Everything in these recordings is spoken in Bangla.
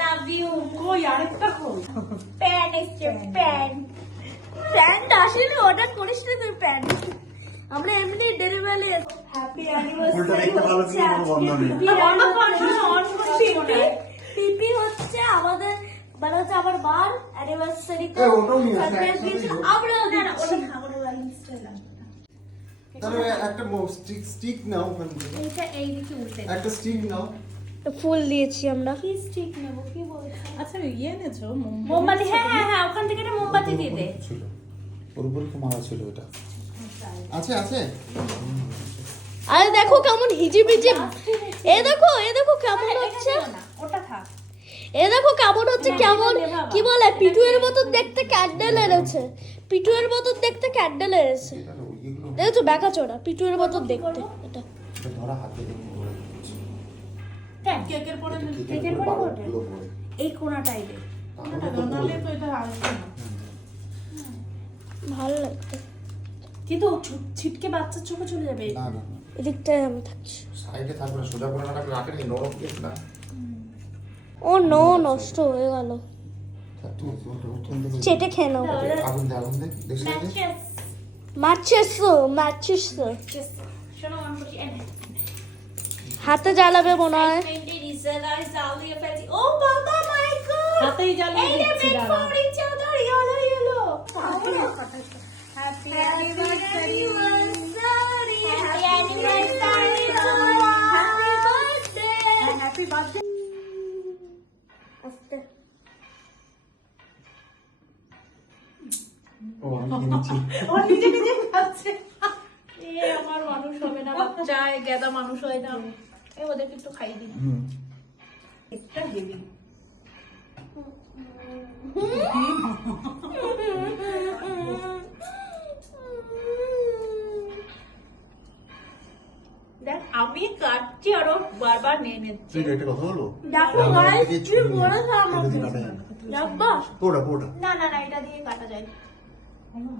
Love you. কই আরেকটা কই? প্যান্ট এসছে, প্যান্ট আসেনি, অর্ডার করিস না তুই প্যান্ট। আমরা এমনি ডেলিভারি। হ্যাপি অ্যানিভার্সারি হচ্ছে আজকে। পিপি হচ্ছে আমাদের মানে হচ্ছে আমার বার অ্যানিভার্সারিতে আমরা তাহলে একটা স্টিক নাও ওখান থেকে। এইটা এই দিকে উল্টে একটা স্টিক নাও। ফুল দিয়েছি আমরা। কি স্টিক নেব কি বলছো? আচ্ছা ইয়ে এনেছো মোমবাতি? হ্যাঁ হ্যাঁ হ্যাঁ, ওখান থেকে একটা মোমবাতি দিয়ে দে। ছিল ওর উপরে তো মারা ছিল এটা। আছে আছে। আরে দেখো কেমন হিজিবিজি, এ দেখো কেমন হচ্ছে। ওটা থাক। এ দেখো কেমন হচ্ছে, কেমন কি বলে পিটুয়ের মতন দেখতে ক্যান্ডেল এনেছে। পিটুয়ের মতন দেখতে ক্যান্ডেল এনেছে। দেখছো বেকাচোরা পিটুয়ের মতন দেখতে। এটা এটা ধরা হাতে দিয়ে করে দিচ্ছি। কেকের পরে কেকের পরে ওঠে? এই কোণাটাই দে। নাহলে তো এটা আসবে না। ভালো লাগবে কিন্তু ছিটকে বাচ্চার চোখে চলে যাবে। না না না এদিকটায় আমি থাকছি। সাইডে থাকবে না, সোজা করে না রাখলে রাখেনি নরম কেক না। ও নো, নষ্ট হয়ে গেল। চেটে খেয়ে নাও। আগুন দে আগুন দে দেখছিস মাছিস হাতে জ্বালাবে মনে হয়। ও বাবা মাই গড, হাতেই জ্বালিয়ে দিচ্ছি দাঁড়া। Happy anniversary, happy anniversary, happy birthday. আস্তে ও আমি কিনেছি। ও নিজে নিজে খাচ্ছে। এ আমার মানুষ হবে না, বাচ্চা গেদা মানুষ হয় না। এ ওদেরকে একটু খাই দিই। একটা হেভি। দেখ আমি কাটছি আর ও বারবার নিয়ে নিচ্ছে। তুই একটা কথা বলবো? দেখো গাইস কি বলেছে আমাকে। ডাব্বা পোড়া পোড়া। না না না, এটা দিয়ে কাটা যায়। এনে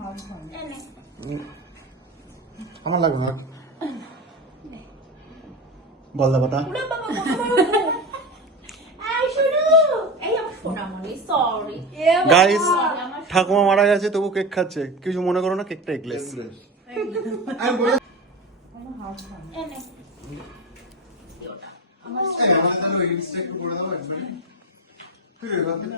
আমার লাগবে না। গলদা পাতা। ওরে বাবা এই শুনো, এই আমার সোনামণি সরি। গাইস ঠাকুমা মারা গেছে তবু কেক খাচ্ছে, কিছু মনে করো না, কেকটা এগলেস। আমি বলে এনে আমাদের তাহলে ইনস্টা একটু করে দাও একবারে।